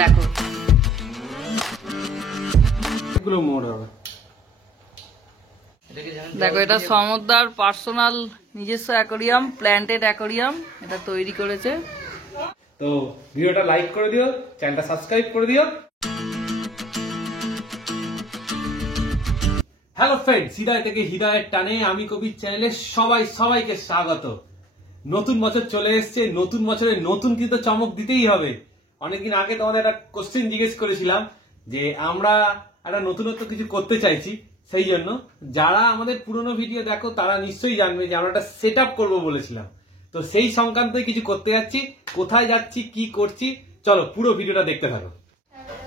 দেখো দেখো এটা সমুদ্রার পার্সোনাল নিজস্ব অ্যাকোরিয়াম, প্ল্যান্টেড অ্যাকোরিয়াম, এটা তৈরি করেছে। তো ভিডিওটা লাইক করে দিও, চ্যানেলটা সাবস্ক্রাইব করে দিও। হ্যালো ফ্রেন্ডস, হৃদয় থেকে হৃদয়ের টানে আমি কবির চ্যানেলে সবাইকে স্বাগত। নতুন বছর চলে এসেছে, নতুন বছরে নতুন কিন্তু চমক দিতেই হবে। অনেকদিন আগে তোমাদের একটা কোশ্চেন জিজ্ঞেস করেছিলাম যে আমরা একটা নতুনত্ব কিছু করতে চাইছি, সেই জন্য যারা আমাদের পুরনো ভিডিও দেখো তারা নিশ্চয়ই জানবে যে আমরা একটা সেট আপ করবো বলেছিলাম। তো সেই সংক্রান্তই কিছু করতে যাচ্ছি। কোথায় যাচ্ছি, কি করছি, চলো পুরো ভিডিওটা দেখতে থাকো।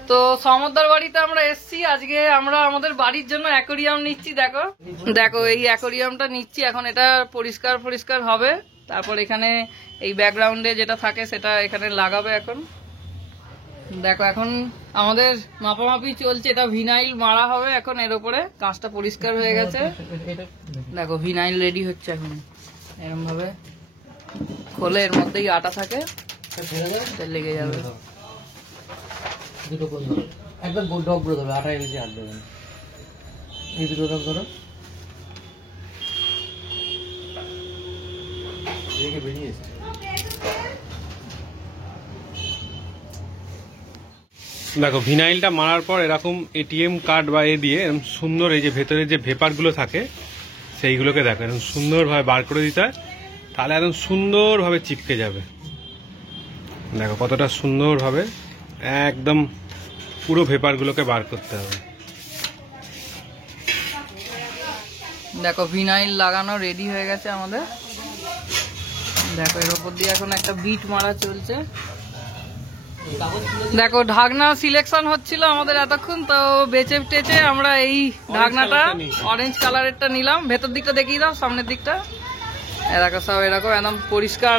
তো সমুদ্র বাড়িতে আমরা এসছি। আজকে আমরা আমাদের বাড়ির জন্য অ্যাকোরিয়াম নিচ্ছি। দেখো দেখো এই অ্যাকোরিয়ামটা নিচ্ছি এখন। এটা পরিষ্কার হবে, তারপর এখানে এই ব্যাকগ্রাউন্ডে যেটা থাকে সেটা এখানে লাগাবে এখন। দেখো এখন আমাদের মাপামাপি চলছে, এটা ভিনাইল মারা হবে এখন। এর উপরে কাঁচটা পরিষ্কার হয়ে গেছে, দেখো ভিনাইল রেডি হচ্ছে এখন। এরকম ভাবে খোলে, এর মধ্যেই আটা থাকে, লেগে যাবে। দুটো কোন ধরো, একদম ডগ ব্রো ধরো, 18 বেশি হাত দেবে। এই দুটো ডগ ধরো, দেখে বেরিয়ে এসছে। দেখো ভিনাইলটা মারার পর এরকম এটিএম কার্ড বা এ দিয়ে এরকম সুন্দর এই যে ভেতরে যে ভেপারগুলো থাকে সেইগুলোকে দেখো এরকম সুন্দরভাবে বার করে দিতে হয়, তাহলে একদম সুন্দরভাবে চিপকে যাবে। দেখো কতটা সুন্দরভাবে একদম পুরো ভেপারগুলোকে বার করতে হবে। দেখো ভিনাইল লাগানো রেডি হয়ে গেছে আমাদের। দেখো এর উপর দিয়ে এখন একটা বিট মারা চলছে। দেখো ঢাকনা সিলেকশন হচ্ছিল আমাদের এতক্ষণ, তো বেচে টেচে আমরা এই ঢাকনাটা অরেঞ্জ কালারেরটা নিলাম। ভেতর দিকটা দেখিয়ে দাও, সামনের দিকটা। এরকম সব এরকম একদম পরিষ্কার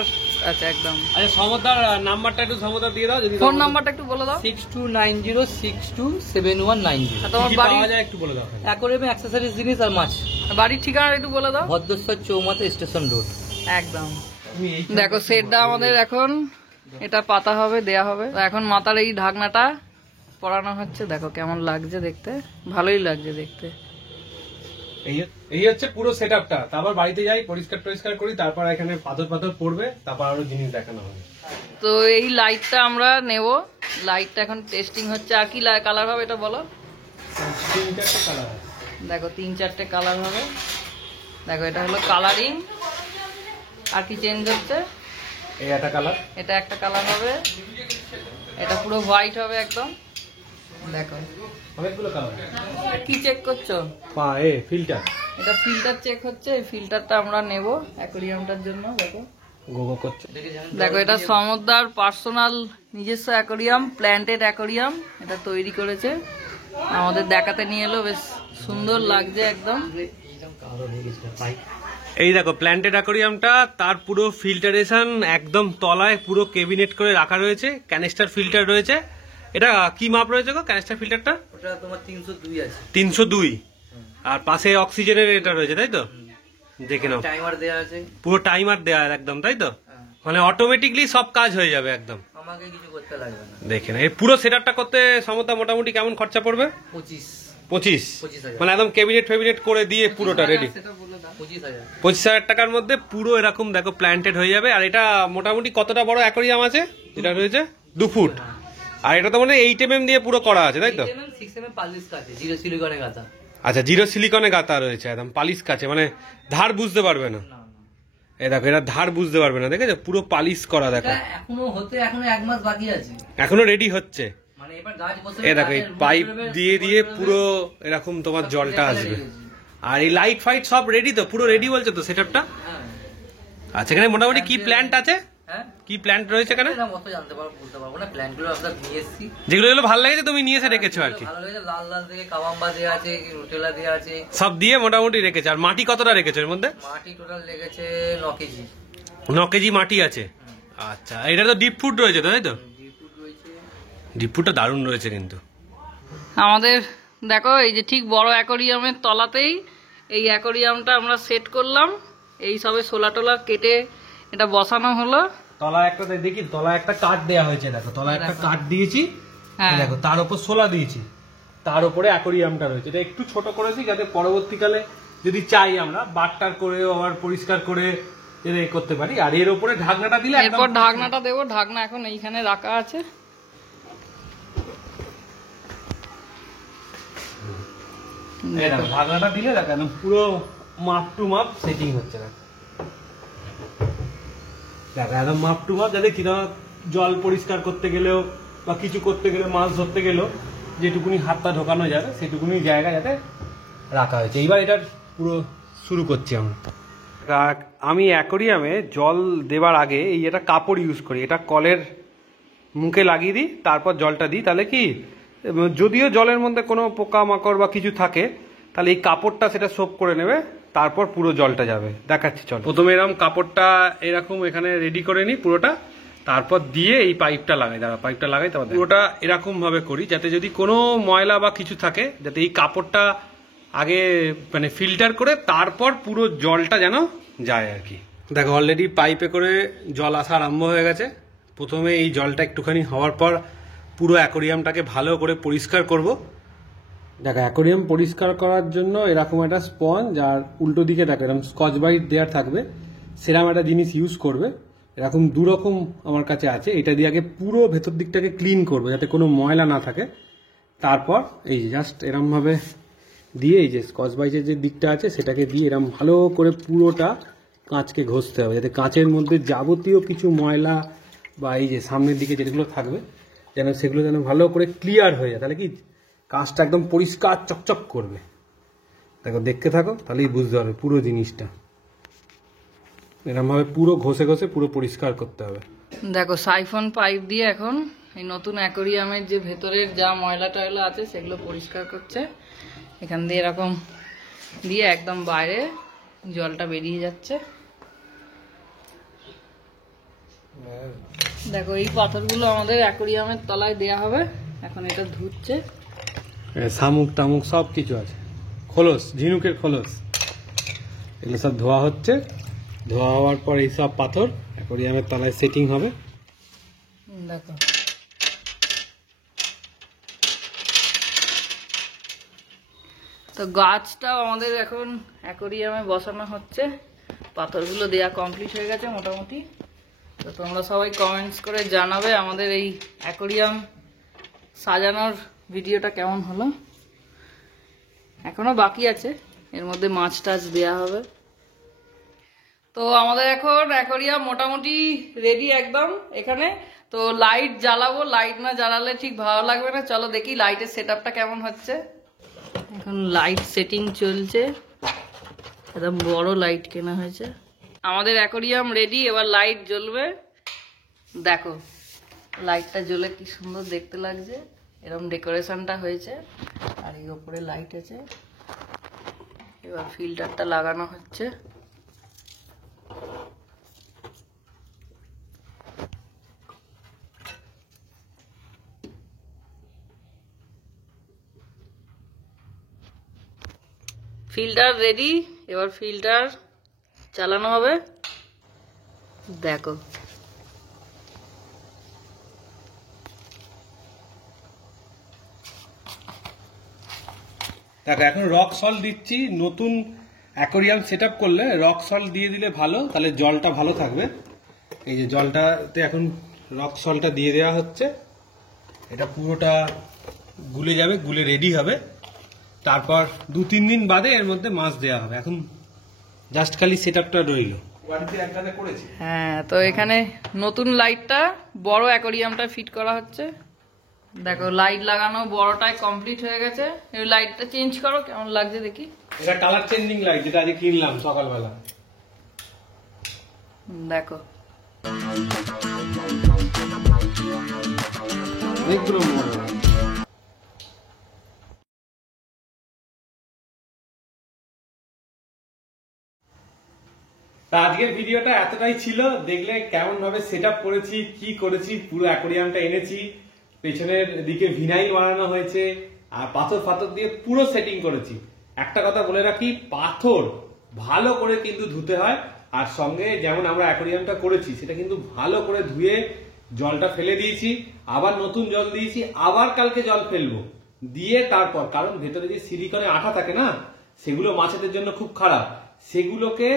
আছে একদম। আচ্ছা সমুদ্রার নাম্বারটা একটু সমুদ্র দিয়ে দাও, যদি ফোন নাম্বারটা একটু বলে দাও। 6290627190। তোমার বাড়ি একটু বলে দাও। অ্যাকোরিয়ামে অ্যাক্সেসরিজ জিনিস আর মাছ। বাড়ির ঠিকানা একটু বলে দাও। ভদ্রেশ্বর চৌমাথা স্টেশন রোড একদম। দেখো সেটটা আমাদের এখন এটা পাতা হবে, দেয়া হবে। এখন মাথার এই ঢাকনাটা পরানো হচ্ছে। দেখো কেমন লাগছে দেখতে, ভালোই লাগছে দেখতে। এই হচ্ছে পুরো সেটআপটা। তারপর বাড়িতে যাই, পরিষ্কার করি, তারপর এখানে পাথর পড়বে, তারপর আরো জিনিস দেখানো হবে। তো এই লাইটটা আমরা নেব, লাইটটা এখন টেস্টিং হচ্ছে। আর কি কালার হবে এটা বলো। 3-4টে কালার। দেখো 3-4টে কালার হবে। দেখো এটা হলো কালারিং। আর কি চেঞ্জ হচ্ছে, এই একটা কালার, এটা একটা কালার হবে, এটা পুরো হোয়াইট হবে একদম। দেখো অনেকগুলো কালার। কি চেক করছো? ফিল্টার। এটা ফিল্টার চেক হচ্ছে। এই ফিল্টারটা আমরা নেব অ্যাকোরিয়ামটার জন্য। দেখো গোগো করছে। দেখো এটা সমুদ্রার পার্সোনাল নিজস্ব অ্যাকোরিয়াম, প্ল্যান্টেড অ্যাকোরিয়াম, এটা তৈরি করেছে। আমাদের দেখাতে নিয়ে এলো, বেশ সুন্দর লাগছে একদম। এই দেখো প্ল্যান্টেড অ্যাকোরিয়ামটা, তার পুরো ফিল্টারেশন একদম তলায় পুরো ক্যাবিনেট করে রাখা রয়েছে। ক্যানিস্টার ফিল্টার রয়েছে। এটা কি মাপ রয়েছে গো ক্যানিস্টার ফিল্টারটা? ওটা তোমার 302 আছে। 302। আর পাশে অক্সিজেনের এটা রয়েছে, তাই তো? দেখে নাও, টাইমার দেয়া আছে, পুরো টাইমার দেয়া একদম, তাই তো? মানে অটোমেটিকলি সব কাজ হয়ে যাবে একদম, আমাকে কিছু করতে লাগবে না। দেখে না। এই পুরো সেটআপটা করতে সমতা মোটামুটি কেমন খরচা পড়বে? 25। মানে একদম ক্যাবিনেট করে দিয়ে পুরোটা রেডি। 25,000 টাকার মধ্যে পুরো এরকম দেখো প্ল্যান্টেড হয়ে যাবে। আর এটা মোটামুটি কতটা বড় অ্যাকোরিয়াম আছে? এটা রয়েছে 2 ফুট। আর এটা তো মানে 8 mm দিয়ে পুরো করা আছে, তাই তো? 6 mm পালিশ কাছে, জিরো সিলিকনে গাঁথা। আচ্ছা, জিরো সিলিকনে গাঁথা রয়েছে, একদম পালিশ কাছে, মানে ধার বুঝতে পারবে না। এই দেখো এটা ধার বুঝতে পারবে না, দেখেছো? পুরো পালিশ করা। দেখো এখনো 1 মাস বাকি আছে, এখনো রেডি হচ্ছে। মানে এবার গাছ বসে এই দেখো এই পাইপ দিয়ে পুরো এরকম তোমার জলটা আসবে। আর এই লাইট ফাইট সব রেডি তো, পুরো রেডি বলছো তো সেটআপটা? আচ্ছা, এখানে মোটামুটি কি প্ল্যান্ট আছে? কি প্ল্যান্ট রয়েছে এখানে? বলতে পারবো না, প্ল্যান্টগুলো আমরা নিয়ে এসেছি। যেগুলো ভালো লেগেছে তুমি নিয়ে এসে রেখেছো আর কি? ভালো লেগেছে, লাল থেকে কাবাম্বা দেওয়া আছে, রোটেলা দেওয়া আছে, সব দিয়ে মোটামুটি রেখেছে। আর মাটি কতটা রেখেছো এর মধ্যে? মাটি টোটাল লেগেছে 9 কেজি। 9 কেজি মাটি আছে। আচ্ছা, এটা তো ডিপ ফুড রয়েছে, তাই তো? ডিপ ফুডটা দারুণ রয়েছে কিন্তু আমাদের। দেখো এই যে ঠিক বড় অ্যাকোরিয়ামের তলাতেই এই অ্যাকোরিয়ামটা আমরা সেট করলাম। এই সবে সোলা কেটে এটা বসানো হলো। তলায় একটা দেখি, তলায় একটা কাঠ দেওয়া হয়েছে। দেখো তলায় একটা কাঠ দিয়েছি, হ্যাঁ দেখো তার উপর শোলা দিয়েছি, তার উপরে অ্যাকোরিয়ামটা রয়েছে। এটা একটু ছোট করেছি যাতে পরবর্তীকালে যদি চাই আমরা বাটটার করেও আবার পরিষ্কার করে এ করতে পারি। আর এর উপরে ঢাকনাটা দিলে এরপর ঢাকনাটা দেবো, ঢাকনা এখন এইখানে রাখা আছে। ঢাকনাটা দিলে দেখো একদম পুরো মাপ টু মাপ সেটিং হচ্ছে। দেখো একদম মাপ টু মাপ, যাতে কিনা জল পরিষ্কার করতে গেলেও বা কিছু করতে গেলে, মাছ ধরতে গেলেও যেটুকুনি হাতটা ঢোকানো যাবে সেটুকুনি জায়গা যাতে রাখা হয়েছে। এইবার এটার পুরো শুরু করছি আমরা। আমি অ্যাকোরিয়ামে জল দেবার আগে এই এটা কাপড় ইউজ করি, এটা কলের মুখে লাগিয়ে দিই, তারপর জলটা দিই। তাহলে কি, যদিও জলের মধ্যে কোনো পোকামাকড় বা কিছু থাকে তাহলে এই কাপড়টা সেটা সোপ করে নেবে, তারপর পুরো জলটা যাবে। দেখাচ্ছি চল। প্রথমে এরকম কাপড়টা এরকম এখানে রেডি করে নিই পুরোটা, তারপর দিয়ে এই পাইপটা লাগাই। পাইপটা লাগাই, তারপর পুরোটা এরকম ভাবে করি যাতে যদি কোনো ময়লা বা কিছু থাকে যাতে এই কাপড়টা আগে মানে ফিল্টার করে তারপর পুরো জলটা যেন যায় আর কি। দেখো অলরেডি পাইপে করে জল আসা আরম্ভ হয়ে গেছে। প্রথমে এই জলটা একটুখানি হওয়ার পর পুরো অ্যাকোরিয়ামটাকে ভালো করে পরিষ্কার করব। দেখো অ্যাকোরিয়াম পরিষ্কার করার জন্য এরকম একটা স্পঞ্জ আর উল্টো দিকে দেখো এরকম স্কচ ব্রাইট দেওয়ার থাকবে, সেরকম একটা জিনিস ইউজ করবে। এরকম দু রকম আমার কাছে আছে, এটা দিয়ে আগে পুরো ভেতর দিকটাকে ক্লিন করবে যাতে কোনো ময়লা না থাকে। তারপর এই যে জাস্ট এরমভাবে দিয়ে এই যে স্কচ ব্রাইটের যে দিকটা আছে সেটাকে দিয়ে এরম ভালো করে পুরোটা কাঁচকে ঘষতে হবে, যাতে কাঁচের মধ্যে যাবতীয় কিছু ময়লা বা এই যে সামনের দিকে যেগুলো থাকবে যেন সেগুলো যেন ভালো করে ক্লিয়ার হয়ে যায়। তাহলে কি কাঁচটা একদম পরিষ্কার চকচক করবে। দেখো দেখতে থাকো তাহলেই বুঝতে পারবে পুরো জিনিসটা। এরমভাবে পুরো ঘষে ঘষে পুরো পরিষ্কার করতে হবে। দেখো সাইফন পাইপ দিয়ে এখন এই নতুন অ্যাকোরিয়ামের যে ভেতরের যা ময়লা টয়লা আছে সেগুলো পরিষ্কার করছে। এখান দিয়ে এরকম দিয়ে একদম বাইরে জলটা বেরিয়ে যাচ্ছে। দেখো এই পাথরগুলো আমাদের অ্যাকোরিয়ামের তলায় দেয়া হবে, এখন এটা ধুচ্ছে। শামুক টামুক সব কিছু আছে, খোলস, ঝিনুকের খোলস, এগুলো সব ধোয়া হচ্ছে। ধোয়া হওয়ার পর এই সব পাথর অ্যাকোরিয়ামের তলায় সেটিং হবে। দেখো তো গাছটাও আমাদের এখন অ্যাকোরিয়ামে বসানো হচ্ছে, পাথরগুলো দেয়া কমপ্লিট হয়ে গেছে মোটামুটি। তো তোমরা সবাই কমেন্টস করে জানাবে আমাদের এই অ্যাকোরিয়াম সাজানোর ভিডিওটা কেমন হলো। এখনো বাকি আছে, এর মধ্যে মাছ টাছ দেওয়া হবে। তো আমাদের এখন অ্যাকোরিয়াম মোটামুটি রেডি একদম। এখানে তো লাইট জ্বালাবো, লাইট না জ্বালালে ঠিক ভালো লাগবে না। চলো দেখি লাইটের সেটআপটা কেমন হচ্ছে। এখন লাইট সেটিং চলছে, একদম বড় লাইট কেনা হয়েছে। আমাদের অ্যাকোরিয়াম রেডি, এবার লাইট জ্বলবে। দেখো লাইটটা জ্বলে কি সুন্দর দেখতে লাগছে, এরকম ডেকোরেশনটা হয়েছে। আর এই উপরে লাইট আছে, এবার ফিল্টারটা লাগানো হচ্ছে। ফিল্টার রেডি, এবার ফিল্টার চালানো হবে। দেখো দেখো এখন রক সল্ট দিচ্ছি। নতুন অ্যাকোরিয়াম সেট আপ করলে রক সল্ট দিয়ে দিলে ভালো, তাহলে জলটা ভালো থাকবে। এই যে জলটাতে এখন রক সল্টটা দিয়ে দেওয়া হচ্ছে, এটা পুরোটা গুলে যাবে, গুলে রেডি হবে। তারপর 2-3 দিন বাদে এর মধ্যে মাছ দেওয়া হবে। এখন জাস্ট খালি সেট আপটা রইল। হ্যাঁ, তো এখানে নতুন লাইটটা বড় অ্যাকোরিয়ামটা ফিট করা হচ্ছে। দেখো লাইট লাগানো বড়টাই কমপ্লিট হয়ে গেছে। এই লাইটটা চেঞ্জ করো, কেমন লাগছে দেখি। এটা কালার চেঞ্জিং লাইট, যেটা আজকে কিনলাম সকালবেলা। দেখো অনেকগুলো তা আজকের ভিডিওটা এতটাই ছিল। দেখলে কেমন ভাবে সেট আপ করেছি, কি করেছি, পুরো অ্যাকোরিয়ামটা এনেছি, পেছনের দিকে ভিনাইল বানানো হয়েছে, আর পাথর ফাথর দিয়ে পুরো সেটিং করেছি। একটা কথা বলে রাখি, পাথর ভালো করে কিন্তু ধুতে হয়। আর সঙ্গে যেমন আমরা অ্যাকোরিয়ামটা করেছি সেটা কিন্তু ভালো করে ধুয়ে জলটা ফেলে দিয়েছি, আবার নতুন জল দিয়েছি, আবার কালকে জল ফেলবো, দিয়ে তারপর, কারণ ভেতরে যে সিলিকনে আঠা থাকে না, সেগুলো মাছেদের জন্য খুব খারাপ, সেগুলোকে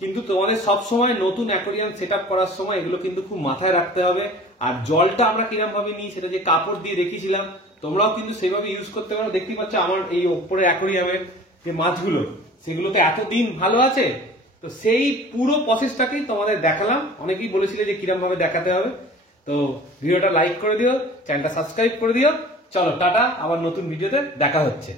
কিন্তু তোমাদের সব সময় নতুন অ্যাকোরিয়াম সেট আপ করার সময় এগুলো কিন্তু খুব মাথায় রাখতে হবে। আর জলটা আমরা কিরম ভাবে নিই, সেটা যে কাপড় দিয়ে রেখেছিলাম, তোমরাও কিন্তু সেইভাবে ইউজ করতে পারো। দেখতেই পাচ্ছ আমার এই ওপরে অ্যাকোরিয়ামের যে মাছগুলো, সেগুলো তো এতদিন ভালো আছে। তো সেই পুরো প্রসেসটাকেই তোমাদের দেখালাম। অনেকেই বলেছিলে যে কিরম ভাবে দেখাতে হবে। তো ভিডিওটা লাইক করে দিও, চ্যানেলটা সাবস্ক্রাইব করে দিও। চলো টাটা, আবার নতুন ভিডিওতে দেখা হচ্ছে।